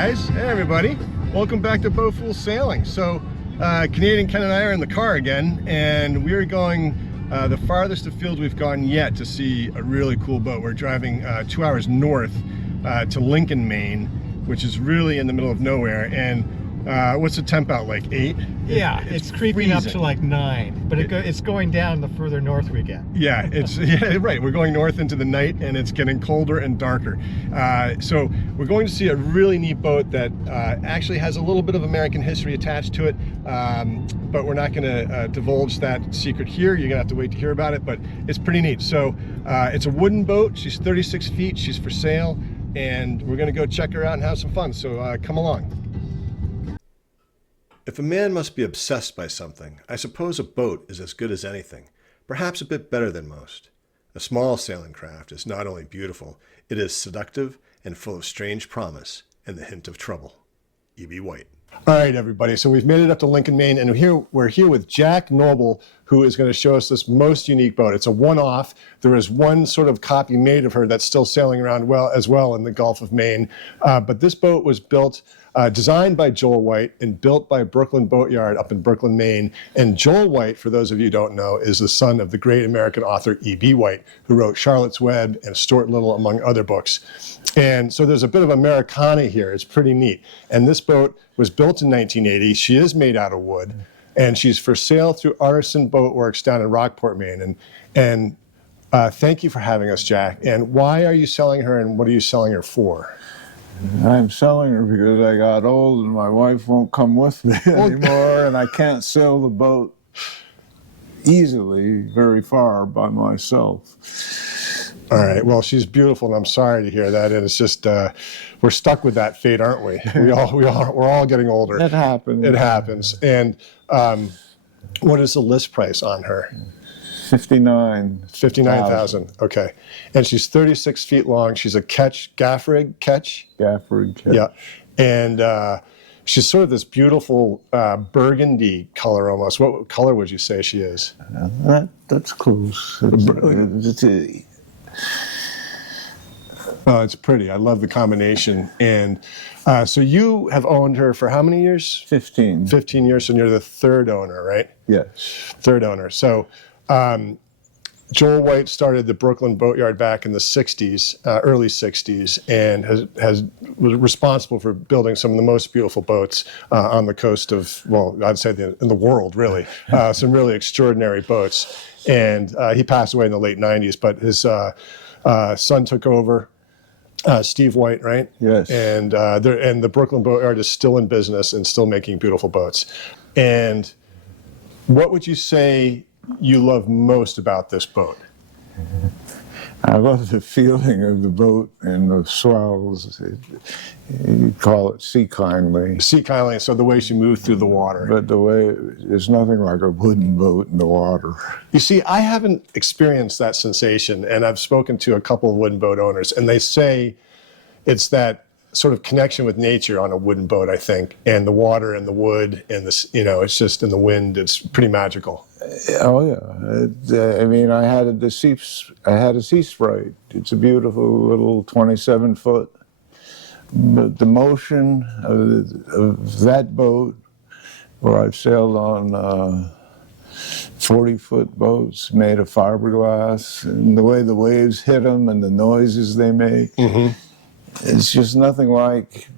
guys. Hey everybody. Welcome back to Boat Fool Sailing. So Canadian Ken and I are in the car again, and we're going the farthest afield we've gone yet to see a really cool boat. We're driving 2 hours north to Lincoln, Maine, which is really in the middle of nowhere. And what's the temp out, like 8? Yeah, it's creeping up to like 9, but it's going down the further north we get. Yeah, yeah, right. We're going north into the night, and it's getting colder and darker. So we're going to see a really neat boat that actually has a little bit of American history attached to it, but we're not going to divulge that secret here. You're going to have to wait to hear about it, but it's pretty neat. So it's a wooden boat. She's 36 feet. She's for sale, and we're going to go check her out and have some fun. So come along. If a man must be obsessed by something, I suppose a boat is as good as anything, perhaps a bit better than most. A small sailing craft is not only beautiful, it is seductive and full of strange promise and the hint of trouble. E.B. White. All right, everybody, so we've made it up to Lincoln, Maine, and we're here with Jack Noble, who is going to show us this most unique boat. It's a one-off. There is one sort of copy made of her that's still sailing around as well in the Gulf of Maine, but this boat was built designed by Joel White and built by Brooklin Boat Yard up in Brooklin, Maine. And Joel White, for those of you who don't know, is the son of the great American author E.B. White, who wrote Charlotte's Web and Stuart Little, among other books. And so there's a bit of Americana here. It's pretty neat. And this boat was built in 1980. She is made out of wood, and she's for sale through Artisan Boat Works down in Rockport, Maine. And thank you for having us, Jack. And why are you selling her, and what are you selling her for? I'm selling her because I got old and my wife won't come with me anymore, and I can't sail the boat easily very far by myself. All right. Well, she's beautiful, and I'm sorry to hear that. And it's just we're stuck with that fate, aren't we? We're all getting older. It happens. It happens. And what is the list price on her? $59,000. Okay. And she's 36 feet long. She's a gaff rig ketch. Gaff rig ketch. Yeah. And she's sort of this beautiful burgundy color almost. What color would you say she is? That's close. It's pretty. I love the combination. And so you have owned her for how many years? 15. 15 years, and you're the third owner, right? Yes. Third owner. So Joel White started the Brooklin Boat Yard back in the 60s, early 60s, and was responsible for building some of the most beautiful boats on the coast of, well, I'd say in the world, really. Some really extraordinary boats. And he passed away in the late 90s, but his son took over, Steve White, right? Yes. And the Brooklin Boat Yard is still in business and still making beautiful boats. And what would you say you love most about this boat? I love the feeling of the boat and the swells. You call it sea kindly. Sea kindly, so the way she moved through the water. But there's nothing like a wooden boat in the water. You see, I haven't experienced that sensation, and I've spoken to a couple of wooden boat owners, and they say it's that sort of connection with nature on a wooden boat, I think, and the water and the wood and it's just in the wind. It's pretty magical. Oh yeah, I mean, I had a sea sprite. It's a beautiful little 27-foot. But the motion of that boat, where I've sailed on 40-foot boats made of fiberglass, and the way the waves hit them and the noises they make. Mm-hmm. It's just nothing like,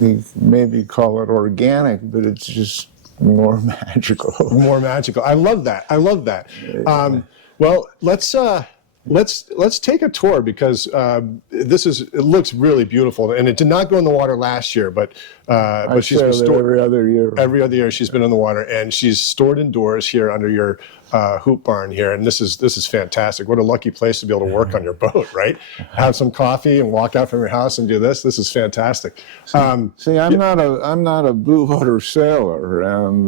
you maybe call it organic, but it's just more magical. More magical. I love that. I love that. Well, let's take a tour, because it looks really beautiful, and it did not go in the water last year, but she's been stored every other year. Every other year she's been in the water, and she's stored indoors here under your hoop barn here, and this is fantastic. What a lucky place to be able to work on your boat, right? Have some coffee and walk out from your house and do this. This is fantastic. See, I'm not a blue water sailor, and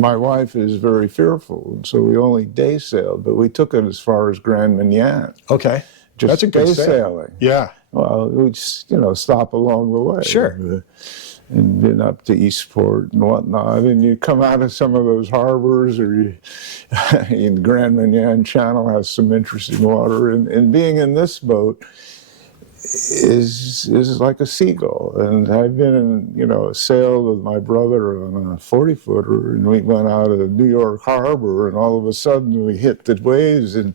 my wife is very fearful, and so we only day sailed, but we took it as far as Grand Manan. Okay, just that's a good day sailing. Yeah. Well, we'd stop along the way. Sure. And been up to Eastport and whatnot, and you come out of some of those harbors, or in Grand Manan Channel has some interesting water, and being in this boat, is like a seagull. And I've been in, you know, sailed with my brother on a 40-footer, and we went out of New York Harbor, and all of a sudden we hit the waves and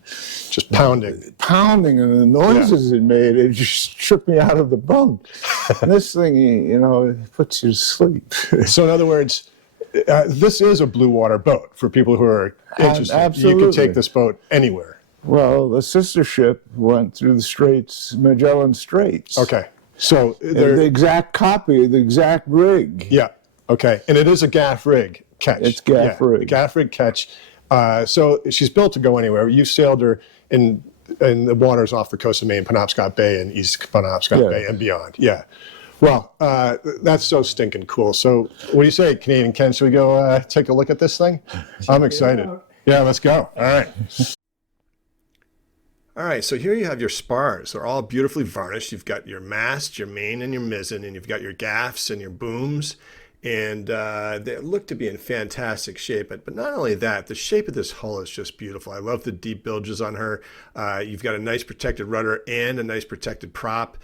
Just pounding. and the noises it made, it just tripped me out of the bunk. And this thing, you know, it puts you to sleep. So in other words, this is a blue water boat for people who are interested. Absolutely. You can take this boat anywhere. Well, the sister ship went through the Straits, Magellan Straits. Okay. So The exact copy, the exact rig. yeah. Okay. And it is a gaff rig ketch. It's gaff rig. A gaff rig ketch. So she's built to go anywhere. You sailed her in the waters off the coast of Maine, Penobscot Bay and East Penobscot Bay and beyond. Yeah. Well, that's so stinking cool. So what do you say, Canadian Ken? Should we go take a look at this thing? I'm excited. Yeah, let's go. All right. All right, so here you have your spars. They're all beautifully varnished. You've got your mast, your main, and your mizzen, and you've got your gaffs and your booms, and they look to be in fantastic shape. But not only that, the shape of this hull is just beautiful. I love the deep bilges on her. You've got a nice protected rudder and a nice protected prop.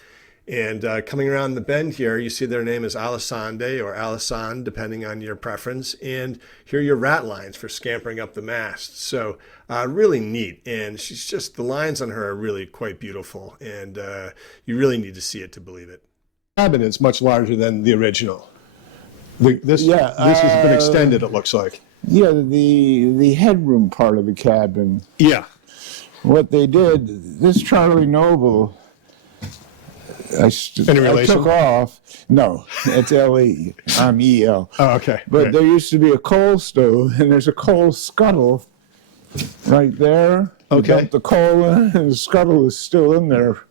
And coming around the bend here, you see their name is ALISANDE or ALISANDE, depending on your preference. And here are your rat lines for scampering up the mast. So really neat. And she's just, the lines on her are really quite beautiful. And you really need to see it to believe it. The cabin is much larger than the original. This has been extended, it looks like. Yeah, the headroom part of the cabin. Yeah. What they did, this Charlie Noble, I took off. No, it's L-E. I'm E-L. Oh, okay. But right. there used to be a coal stove, and there's a coal scuttle right there. You dump the coal in, and the scuttle is still in there.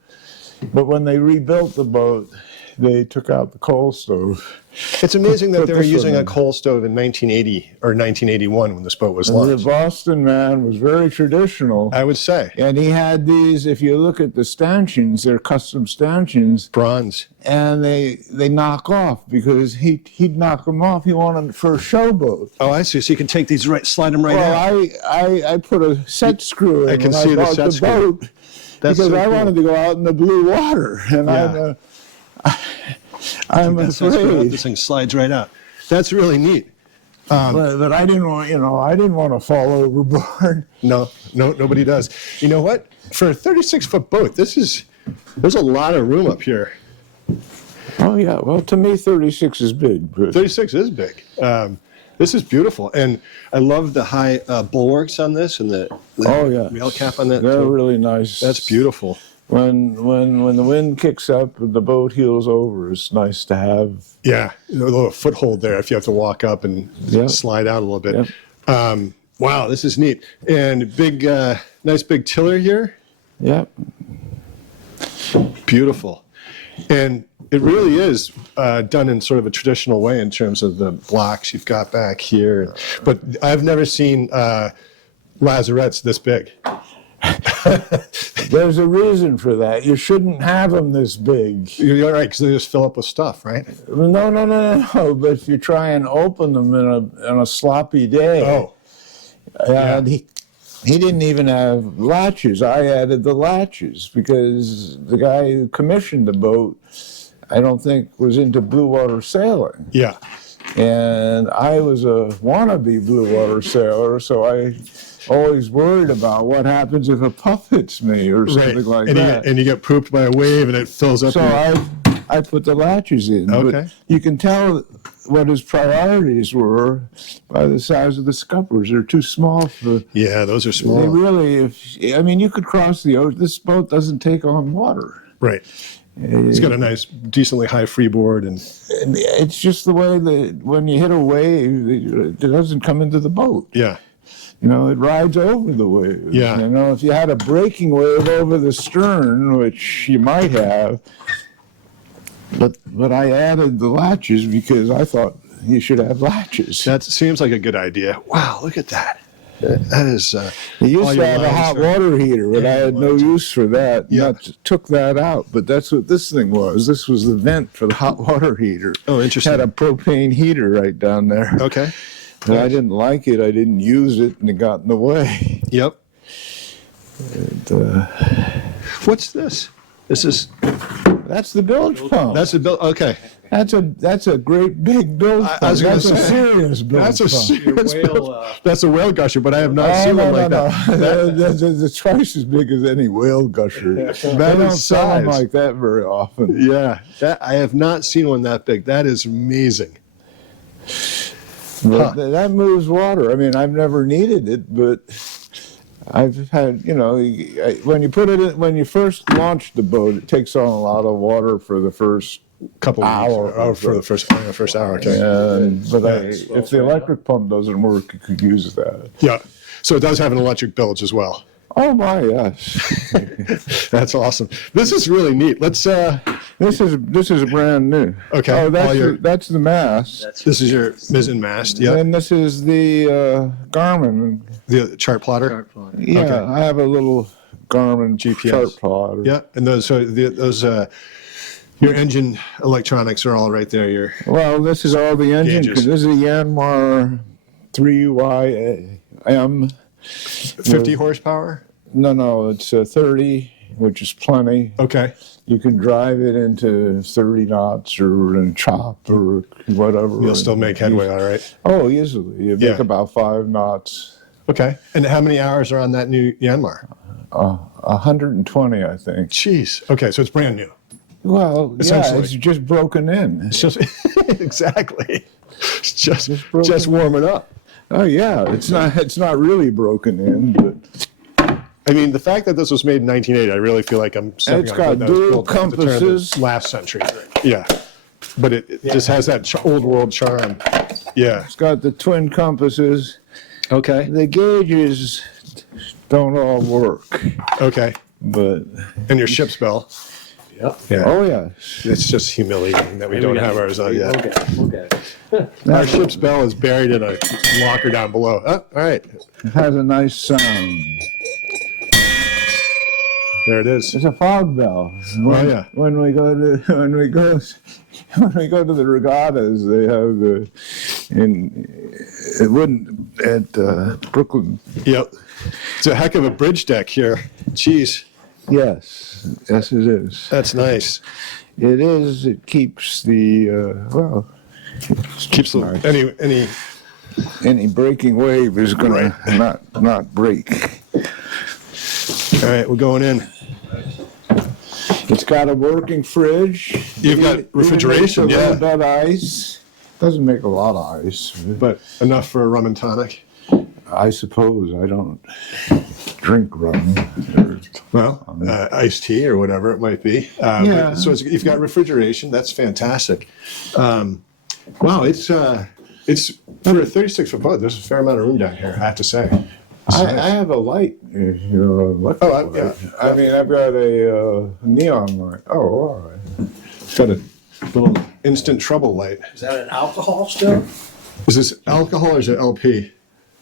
But when they rebuilt the boat, they took out the coal stove. It's amazing that they were using a coal stove in 1980 or 1981 when this boat was launched. The Boston man was very traditional. I would say. And he had these, if you look at the stanchions, they're custom stanchions. Bronze. And they knock off because he'd knock them off. He wanted them for a showboat. Oh, I see. So you can take these slide them out. I put a set screw in. I can see the set screw. Boat because I wanted to go out in the blue water, and I'm afraid this thing slides right out. That's really neat. But I didn't want, I didn't want to fall overboard. No, nobody does. You know what? For a 36-foot boat, there's a lot of room up here. Oh yeah. Well, to me, 36 is big. 36 is big. This is beautiful, and I love the high bulwarks on this and the rail cap on that. They're really nice. That's beautiful. When the wind kicks up and the boat heels over, it's nice to have. Yeah, a little foothold there if you have to walk up and slide out a little bit. Yep. Wow, this is neat. And big, nice big tiller here. Yep. Beautiful. And it really is done in sort of a traditional way in terms of the blocks you've got back here. But I've never seen lazarettes this big. There's a reason for that. You shouldn't have them this big. You're right, because they just fill up with stuff, right? No. But if you try and open them in a sloppy day, and he didn't even have latches. I added the latches because the guy who commissioned the boat, I don't think was into blue water sailing. Yeah. And I was a wannabe blue water sailor, so I always worried about what happens if a puff hits me or something like that. And you get pooped by a wave and it fills up. So I put the latches in. Okay. But you can tell what his priorities were by the size of the scuppers. They're too small for. Yeah, those are small. They really, you could cross the ocean. This boat doesn't take on water. Right. It's got a nice, decently high freeboard, and it's just the way that when you hit a wave, it doesn't come into the boat. Yeah. It rides over the wave. Yeah. If you had a breaking wave over the stern, which you might have, but I added the latches because I thought you should have latches. That seems like a good idea. Wow, look at that. That is. They used to have a hot water heater, but I had no use for that. Yeah. Took that out, but that's what this thing was. This was the vent for the hot water heater. Oh, interesting. It had a propane heater right down there. Okay. And I didn't like it. I didn't use it, and it got in the way. Yep. And, what's this? This is, That's the bilge pump. that's a bill, okay. That's a great big bilge pump. I was gonna That's a say, serious bilge That's a pump. serious Whale, bill. That's a whale gusher, but I have not seen one like that. That's twice as big as any whale gusher. They don't sell them like that very often. Yeah, I have not seen one that big. That is amazing. But that moves water. I mean, I've never needed it, but I've had, when you put it in, when you first launch the boat, it takes on a lot of water for the first Couple hour. hours. For the first hour, okay. But if the electric pump doesn't work, you could use that. Yeah. So it does have an electric bilge as well. Oh my, yes. That's awesome. This is really neat. Let's This is brand new. Okay. Oh, that's the mast. this is your mizzen mast. Yeah. And this is the Garmin. The chart plotter. Yeah, Okay. I have a little Garmin GPS. chart plotter. Yeah. And those your engine electronics are all right there. Your Well, this is all the engine. Gauges. This is a Yanmar 3YM. 50 horsepower. No, it's 30, which is plenty. Okay. You can drive it into 30 knots or in chop or whatever. You'll still make headway, all right. Oh, easily. You make Yeah. about 5 knots. Okay. And how many hours are on that new Yanmar? 120, I think. Jeez. Okay, so it's brand new. Well, yeah, Essentially. it's just broken in. It's just exactly. It's just broken. warming up. Oh yeah, it's not really broken in, but I mean, the fact that this was made in 1980, I really feel like I'm stepping it's on got foot that was dual built at the turn of the compasses. last century. Yeah. But it just has that old world charm. Yeah. It's got the twin compasses. Okay. The gauges don't all work, Okay. but And your ship's bell. Yep. Yeah. oh yeah, It's just humiliating that we don't have ours on yet. Okay. Our ship's bell is buried in a locker down below. Oh, all right. it has a nice sound. There it is. It's a fog bell. When, yeah. When we go to the regattas, they have at Brooklin. Yep. It's a heck of a bridge deck here. Jeez. Yes, it is. That's nice. It is. It keeps the Keeps nice. any any breaking wave is going to not break. All right, we're going in. It's got a working fridge. You've got refrigeration, It makes a yeah. little bit of ice. Doesn't make a lot of ice, But enough for a rum and tonic. I suppose I don't drink rum. Well, iced tea or whatever it might be. Yeah. So you've got refrigeration. That's fantastic. Wow, it's for a 36-foot boat. There's a fair amount of room down here, I have to say. I have a light, electric light. yeah. I mean, I've got a neon light. Oh, all right. Got a little instant trouble light. Is that an alcohol still? Is this alcohol or is it LP?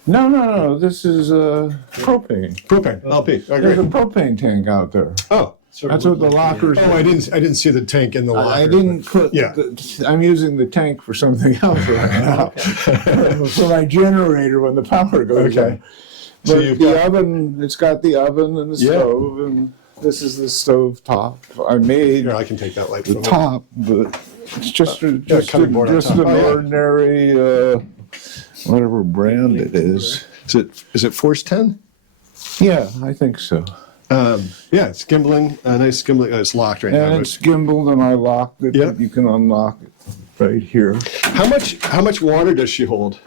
No. This is propane. Propane. LP. Oh, There's a great. propane tank out there. Oh. That's what the lockers. Oh, I didn't see the tank in the locker. I didn't put. Yeah. I'm using the tank for something else right now. For my generator when the power goes Okay. out. So But you've the got- oven, it's got the oven and the Yeah. stove, and this is the stove top. I made Here, I can take that light the from top, but it's just cutting board on top. an Oh, yeah. ordinary whatever brand it is. Is it Force 10? Yeah, I think so. Yeah, it's gimbling. Nice gimbling. It's locked right And now. it's gimbaled, and I locked it. Yeah. But you can unlock it right here. How much water does she hold?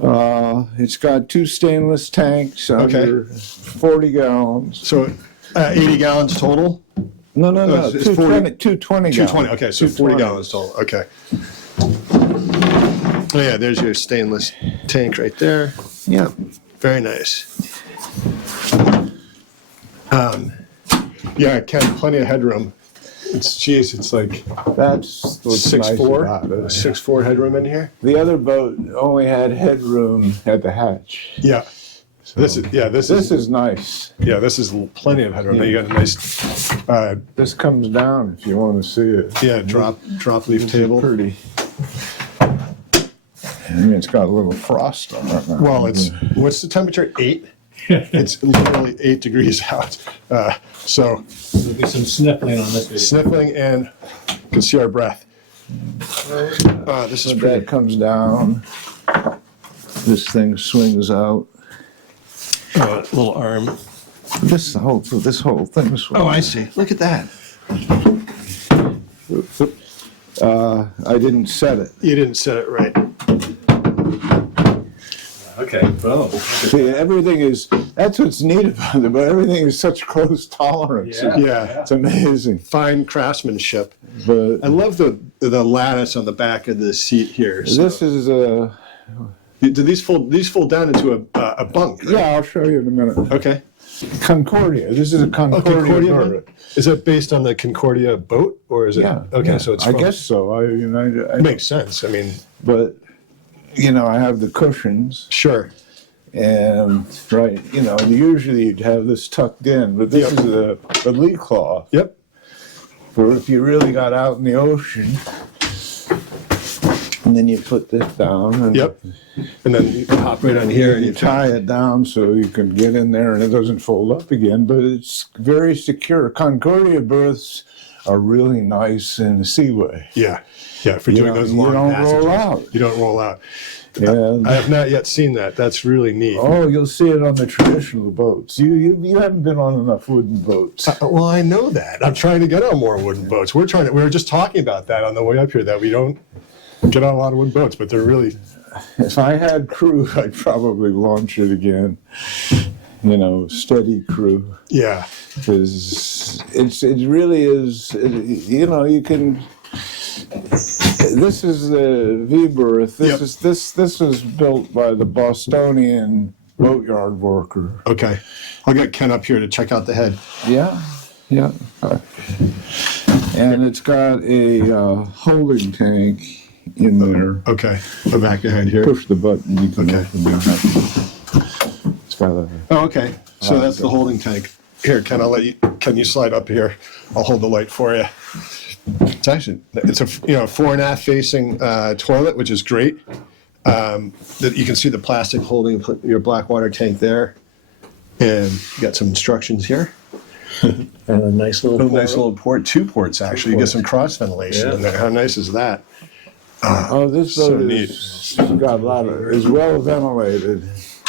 It's got 2 stainless tanks under 40 gallons. So 80 gallons total? No, it's 40 220 220. gallons. Okay, so 40 220. gallons total. Okay. Oh yeah, there's your stainless tank right there. Yeah. Very nice. Yeah, Ken, plenty of headroom. It's like That's what's nice about it. 6'4" headroom in here. The other boat only had headroom at the hatch. Yeah. This is nice. plenty of headroom. You got a nice This comes down if you want to see it. drop leaf table. Pretty. I mean, it's got a little frost on it now. Well, what's the temperature? 8? It's literally 8 degrees out. So There'll be some sniffling on this video. sniffling, and you can see our breath. This is But pretty. that comes down. This thing swings out. Little arm. This whole thing swings. Oh, I see. Look at that. I didn't set it. You didn't set it right. Okay. Oh. See, everything is, that's what's neat about it, but everything is such close tolerance. Yeah. Yeah. It's amazing. Fine craftsmanship. But I love the lattice on the back of the seat here. So. this is Do these fold down into a bunk? Right? yeah, I'll show you in a minute. Okay. Concordia. This is a Concordia. Concordia bird. boat? Is that based on the Concordia boat, or is it? Yeah. Okay, yeah. so it's. I From, guess so. it makes sense. I mean, But I have the cushions, sure. and usually you'd have this tucked in, but this is a lee cloth. Yep. For if you really got out in the ocean, and then you put this down, and Yep. And then you hop right on here, and you tie it down so you can get in there, and it doesn't fold up again. But it's very secure. Concordia berths are really nice in the seaway. Yeah. For doing those long you don't passages. roll out. You don't roll out. And I have not yet seen that. That's really neat. oh, you'll see it on the traditional boats. You haven't been on enough wooden boats. Well, I know that. I'm trying to get on more wooden boats. We were just talking about that on the way up here, that we don't get on a lot of wooden boats, but they're really. If I had crew, I'd probably launch it again. Steady crew. Yeah. Because it really is. You can. This is the V berth. This was built by the Bostonian boat yard worker. Okay. I'll get Ken up here to check out the head. Yeah. And it's got a holding tank in there. Okay. The back of the head here. Push the button. You can Okay. open it. It's got a. Oh, okay. So that's the holding tank. Here, Ken, can you slide up here? I'll hold the light for you. It's a 4.5 facing toilet, which is great. That you can see the plastic holding your black water tank there, and you got some instructions here. And a nice little port, 2 ports actually. You get some cross ventilation in there. How nice is that? This so boat neat. is got a lot of. Is well ventilated.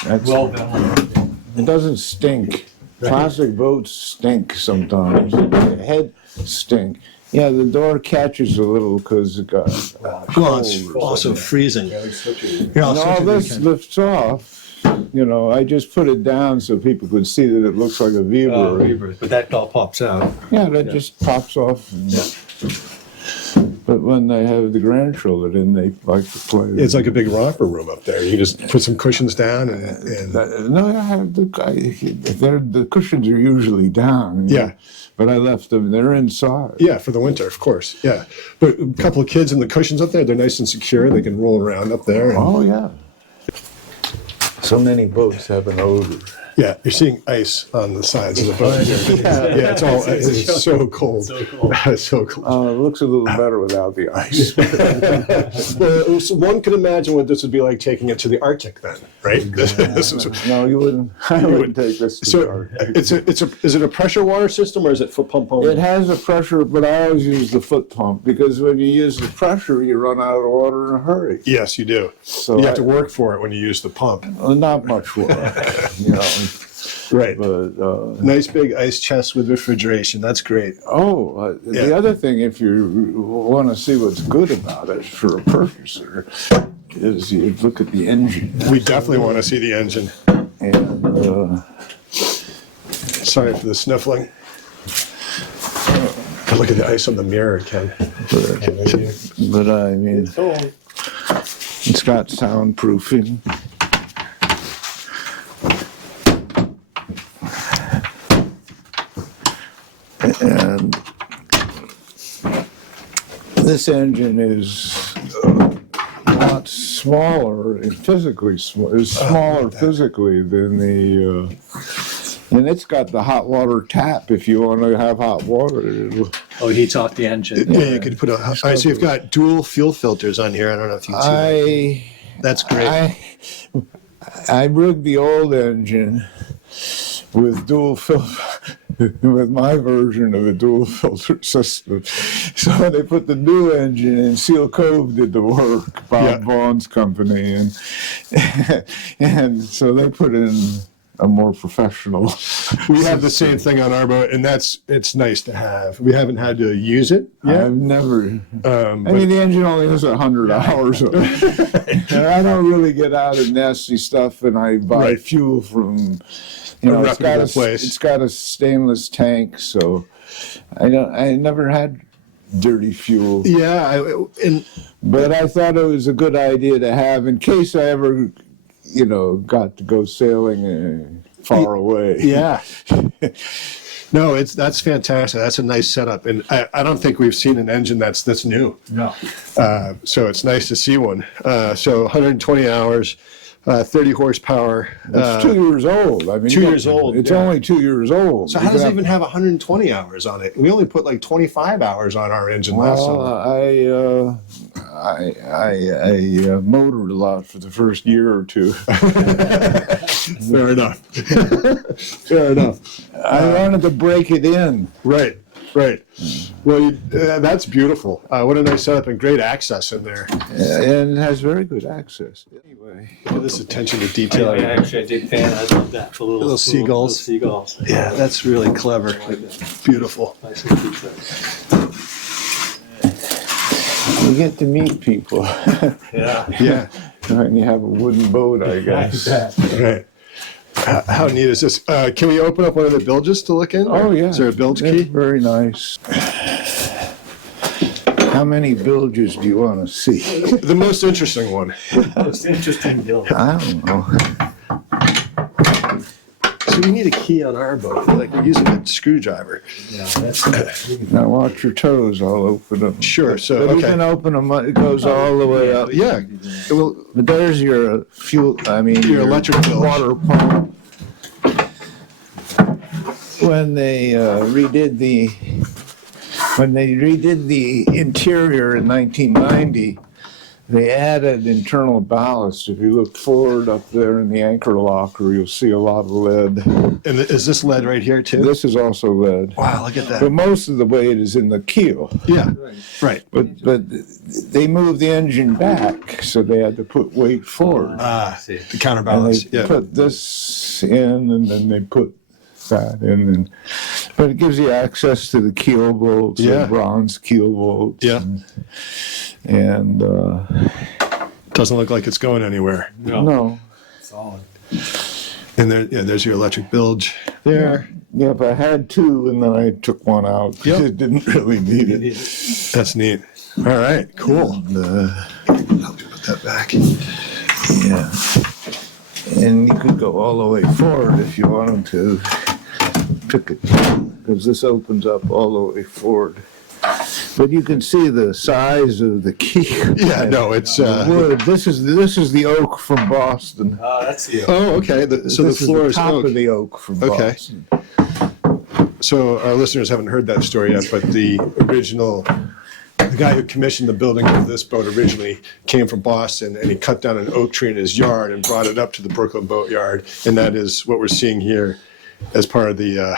ventilated. It doesn't stink. Plastic boats stink sometimes. The head stink. Yeah, the door catches a little because it got cold. It's also freezing. And all this lifts off. I just put it down so people could see that it looks like a V-berth. But that all pops out. Yeah, that just pops off. But when they have the grandchildren in, they like to play. It's like a big romper room up there. You just put some cushions down and No, I have the cushions are usually down. Yeah. But I left them. They're inside. yeah, for the winter, of course. Yeah, but a couple of kids in the cushions up there, they're nice and secure. They can roll around up there. Oh yeah. So many boats have an odor. Yeah, you're seeing ice on the sides of the boat. Yeah, it's so cold. So cool. It's so cold. It looks a little better without the ice. Well, so one could imagine what this would be like taking it to the Arctic then, right? This is, No, you wouldn't. I wouldn't take this. To so is it a pressure water system or is it foot pump only? It has a pressure, but I always use the foot pump because when you use the pressure, you run out of water in a hurry. Yes, you do. So You have to work for it when you use the pump. Not much work, Right. But Nice big ice chest with refrigeration. That's great. the other thing, if you want to see what's good about it for a purchaser, is you look at the engine. We definitely want to see the engine. And Sorry for the sniffling. Look at the ice on the mirror, Ken. but I mean, it's got soundproofing. And this engine is a lot smaller and physically smaller physically than the and it's got the hot water tap if you want to have hot water. Oh, heats off the engine. Yeah, you could put a. All right, so you've got dual fuel filters on here. I don't know if you can see that. That's great. I rigged the old engine with dual filter, with my version of a dual filter system. So they put the new engine in. Seal Cove did the work, Bob Vaughn's company, and so they put in a more professional. We have the same thing on our boat, and it's nice to have. We haven't had to use it yet. I've never. I mean, the engine only has 100 hours of it. And I don't really get out of nasty stuff, and I buy fuel from, it's got a stainless tank, so I never had dirty fuel. Yeah, but I thought it was a good idea to have in case I ever, got to go sailing far away. Yeah. No, that's fantastic. That's a nice setup, and I don't think we've seen an engine that's this new. No. So it's nice to see one. So 120 hours, 30 horsepower. It's 2 years old. I mean, 2 years old. It's only 2 years old. So how does it even have 120 hours on it? We only put like 25 hours on our engine last summer. I motored a lot for the first year or two. Fair enough. Fair enough. I wanted to break it in. Right. Well, that's beautiful. What a nice setup and great access in there. And it has very good access. Anyway. Look at this attention to detail. Actually, I did fan. I love that for Little seagulls. seagulls. Yeah, that's really clever. Beautiful. Nice and feature. You get to meet people. Yeah. When you have a wooden boat, I guess. Right. How neat is this? Can we open up one of the bilges to look in? Oh, yeah. Is there a bilge key? Very nice. How many bilges do you want to see? The most interesting one. Most interesting deal. I don't know. So we need a key on our boat. Like we're using a screwdriver. Yeah, that's Now watch your toes. I'll open them. Sure. So But you can open them. It goes all the way up. Yeah. Well, But there's your fuel. I mean, Your electric bilge. water pump. When they redid the interior in 1990, they added internal ballast. If you look forward up there in the anchor locker, you'll see a lot of lead. and is this lead right here too? This is also lead. Wow, look at But that. most of the weight is in the keel. Yeah. Right. But they moved the engine back, so they had to put weight forward. The And counterbalance. they Yeah. put this in, and then they put that in. But it gives you access to the keel bolts, Yeah. the bronze keel bolts. Yeah. And Doesn't look like it's going anywhere. no. solid. And there's your electric bilge there. Yeah, if I had two, and then I took one out. Yep. It didn't really need it. That's neat. All right, cool. And, I'll put that back. yeah. And you could go all the way forward if you wanted to. Pick it, because this opens up all the way forward. But you can see the size of the key. Yeah, no, it's Wood. This is the oak from Boston. That's the. oh, okay. So the This floor the is top oak. of the oak from Okay. Boston. So our listeners haven't heard that story yet, but the guy who commissioned the building of this boat originally came from Boston, and he cut down an oak tree in his yard and brought it up to the Brooklyn Boat Yard, and that is what we're seeing here as part of the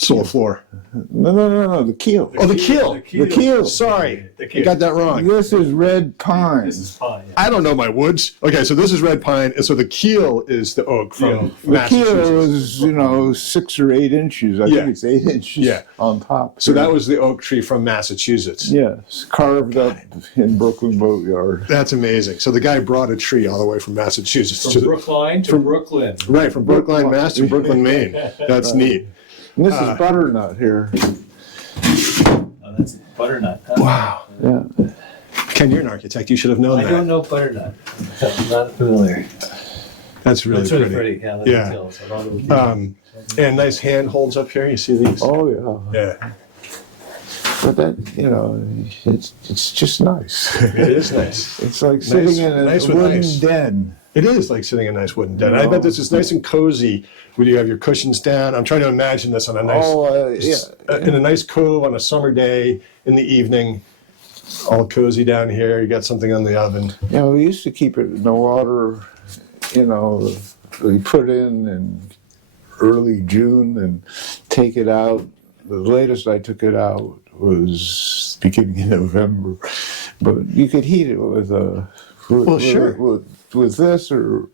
sole floor. No, the keel. Oh, the keel. The keel. Sorry, The I keel. got that wrong. This is red pine. This is fine. Yeah. I don't know my woods. Okay, so this is red pine, and so the keel is the oak from The Massachusetts. keel is, 6 or 8 inches. I Yeah. think it's 8 inches Yeah. on top. So that was the oak tree from Massachusetts. Yes, carved up in Brooklyn Boat Yard. That's amazing. So the guy brought a tree all the way from Massachusetts From to Brookline to Brooklyn. right from Brookline, Mass to Brooklyn, Maine. That's neat. And this is butternut here. Oh, that's butternut. Huh? Wow. Yeah. Ken, you're an architect. You should have known I that. don't know butternut. I'm not familiar. That's really That's really pretty. pretty. Yeah, the Yeah. details. A lot of the And nice handholds up here. You see these? Oh yeah. Yeah. But that it's just nice. It is nice. It's like sitting in a nice with wooden ice. den. It is like sitting in a nice wooden den. I bet this is nice and cozy when you have your cushions down. I'm trying to imagine this on a nice, in a nice cove on a summer day in the evening, all cozy down here. You got something on the oven. Yeah, we used to keep it in the water. We put in and early June and take it out. The latest I took it out was beginning of November, but you could heat it with a sure. with this or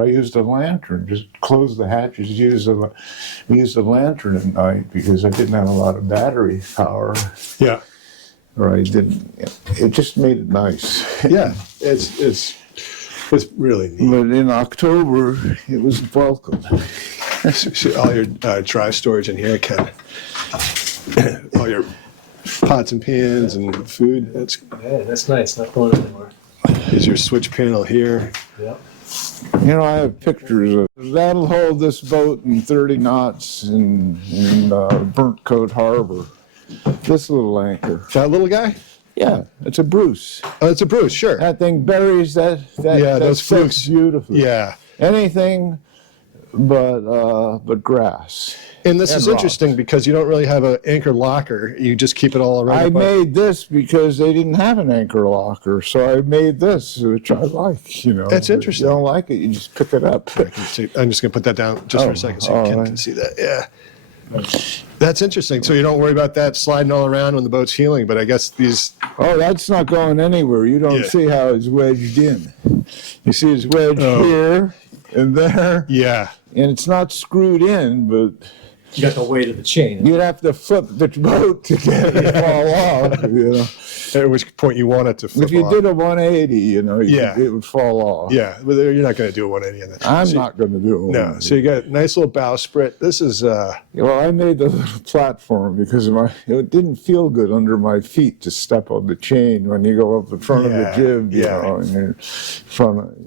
I used a lantern. Just close the hatches. Used a lantern at night because I didn't have a lot of battery power. Yeah. Or I didn't. It just made it nice. Yeah. It's really neat. But in October, it was welcome. See all your dry storage in here, Ken. All your pots and pans and food. Yeah, that's nice. Not going anymore. Is your switch panel here. Yep. You know, I have pictures of that'll hold this boat in 30 knots in Burnt Coat Harbor. This little anchor. That little guy? Yeah, it's a Bruce. Oh, it's a Bruce, sure. That thing buries that those sets flukes. beautifully. Yeah. Anything but grass. And this And is interesting because you don't really have an anchor locker. You just keep it all around. I made this because they didn't have an anchor locker, so I made this, which I like, you know. That's If interesting. you don't like it, you just pick it up. I'm just going to put that down just for a second so Ken right. can see that. Yeah. That's interesting. So you don't worry about that sliding all around when the boat's heeling, but I guess these... Oh, that's not going anywhere. You don't Yeah. see how it's wedged in. You see it's wedged here and there, Yeah. and it's not screwed in, but You got the weight of the chain. you'd have to flip the boat to get it to fall off. You know? At which point you want it to flip If you off. did a 180, you know, Yeah. it would fall off. Yeah, but you're not going to do a 180 on that. I'm So- not going to do it. No. So you got a nice little bowsprit. This is... Well, I made the little platform because it didn't feel good under my feet to step on the chain when you go up the front of the Yeah, jib, you yeah. know, and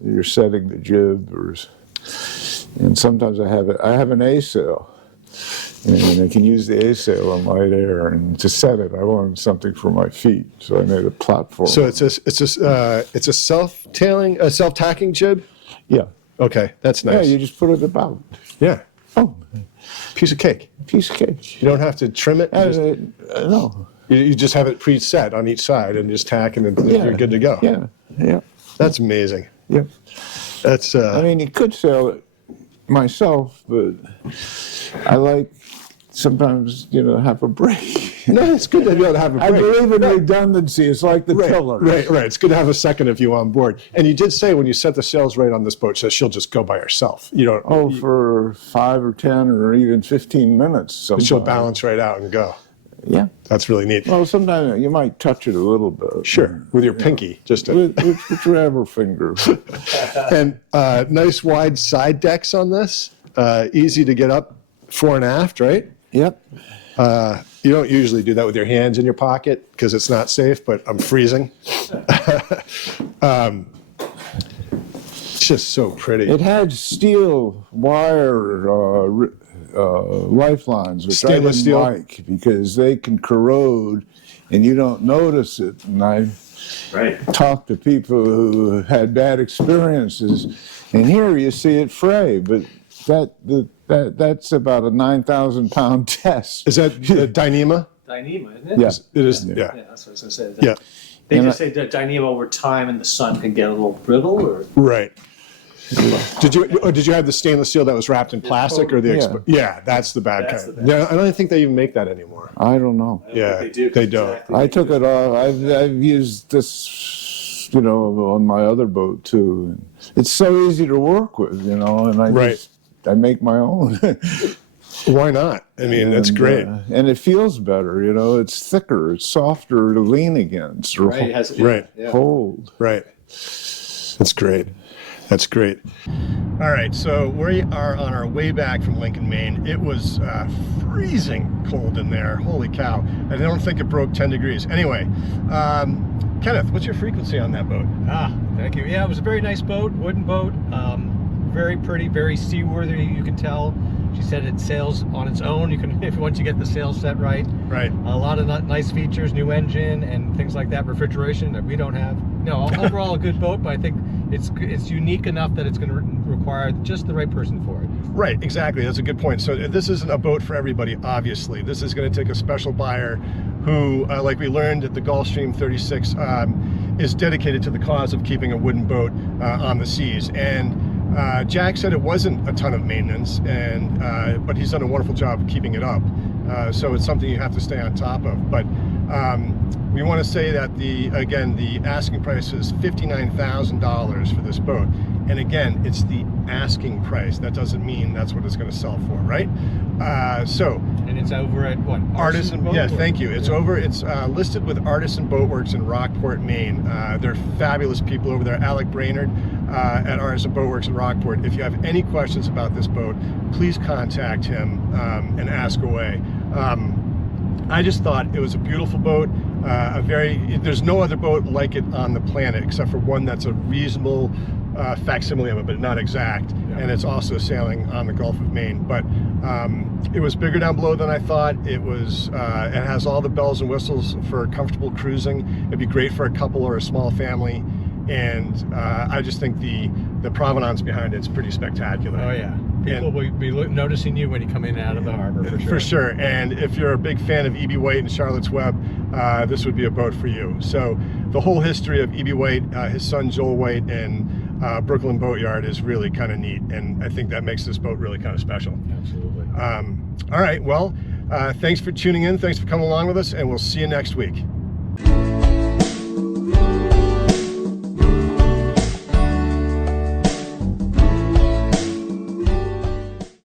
you're setting the jib, and sometimes I have an A sail, and I can use the A sail on light air, and to set it, I wanted something for my feet, so I made a platform. So it's a self-tacking jib? yeah, Okay, that's yeah, nice. you just put it about. Yeah. Oh, Piece of cake. piece of cake. You don't have to trim it. No. You just have it preset on each side and just tack and then Yeah. you're good to go. Yeah, yeah, That's amazing. yeah. That's I mean, you could sell it myself, but I like sometimes, you know, have a break. no, it's good to be able to have a I break. believe in redundancy. It's like the tiller. Right. It's good to have a second of you on board. And you did say when you set the sails right on this boat, so she'll just go by herself. You don't. Oh, for 5 or 10 or even 15 minutes. Sometimes. She'll balance right out and go. Yeah. That's really neat. Well, sometimes you might touch it a little bit. Sure, with your pinky, just to, With whichever finger. and nice wide side decks on this. Easy to get up fore and aft, right? Yep. You don't usually do that with your hands in your pocket because it's not safe, but I'm freezing. It's just so pretty. It had steel wire lifelines, which I Stainless didn't steel? like because they can corrode and you don't notice it. And I Right. talked to people who had bad experiences, and here you see it fray, but that's about a 9,000-pound test. Is that Dyneema? Dyneema, isn't it? Yeah. It is, Yeah. yeah. Yeah, that's what I was going to say. Yeah. They And just say that Dyneema over time in the sun can get a little brittle, or Right. Did you have the stainless steel that was wrapped in plastic or the Yeah. Yeah, that's the bad That's kind. the bad Yeah, I don't think they even make that anymore. I don't know. Yeah, they do. they don't. Exactly. I took it off. I've used this, you know, on my other boat too. And it's so easy to work with, you know, and I make my own. Why not? I mean, that's great. And it feels better, you know. It's thicker, it's softer to lean against or Right, it has, Right. Yeah. hold. Right. That's great. That's great. All right, so we are on our way back from Lincoln, Maine. It was freezing cold in there. Holy cow. I don't think it broke 10 degrees. Anyway, Kenneth, what's your frequency on that boat? Thank you. Yeah, it was a very nice boat, wooden boat. Very pretty, very seaworthy, you can tell. She said it sails on its own. You can, if once you get the sails set right. Right. A lot of nice features, new engine and things like that, refrigeration that we don't have. No, overall a good boat, but I think it's unique enough that it's going to require just the right person for it. Right, exactly. That's a good point. So this isn't a boat for everybody, obviously. This is going to take a special buyer who, like we learned at the Gulfstream 36, is dedicated to the cause of keeping a wooden boat on the seas. And Jack said it wasn't a ton of maintenance, and but he's done a wonderful job of keeping it up. So it's something you have to stay on top of. But we want to say that the asking price is $59,000 for this boat. And again, it's the asking price. That doesn't mean that's what it's going to sell for, right? And it's over at what? Artisan. Boat Yeah, Works? thank you. It's over. It's listed with Artisan Boat Works in Rockport, Maine. They're fabulous people over there. Alec Brainerd at Artisan Boat Works in Rockport. If you have any questions about this boat, please contact him and ask away. I just thought it was a beautiful boat. There's no other boat like it on the planet except for one that's a reasonable facsimile of it, but not exact. Yeah. And it's also sailing on the Gulf of Maine. But it was bigger down below than I thought. It was. It has all the bells and whistles for comfortable cruising. It'd be great for a couple or a small family. And I just think the provenance behind it's pretty spectacular. Oh yeah, people will be noticing you when you come in and out of the harbor for sure. For sure. And if you're a big fan of E.B. White and Charlotte's Web, this would be a boat for you. So the whole history of E.B. White, his son Joel White, and Brooklin Boat Yard is really kind of neat. And I think that makes this boat really kind of special. Absolutely. All right. Well, thanks for tuning in. Thanks for coming along with us. And we'll see you next week.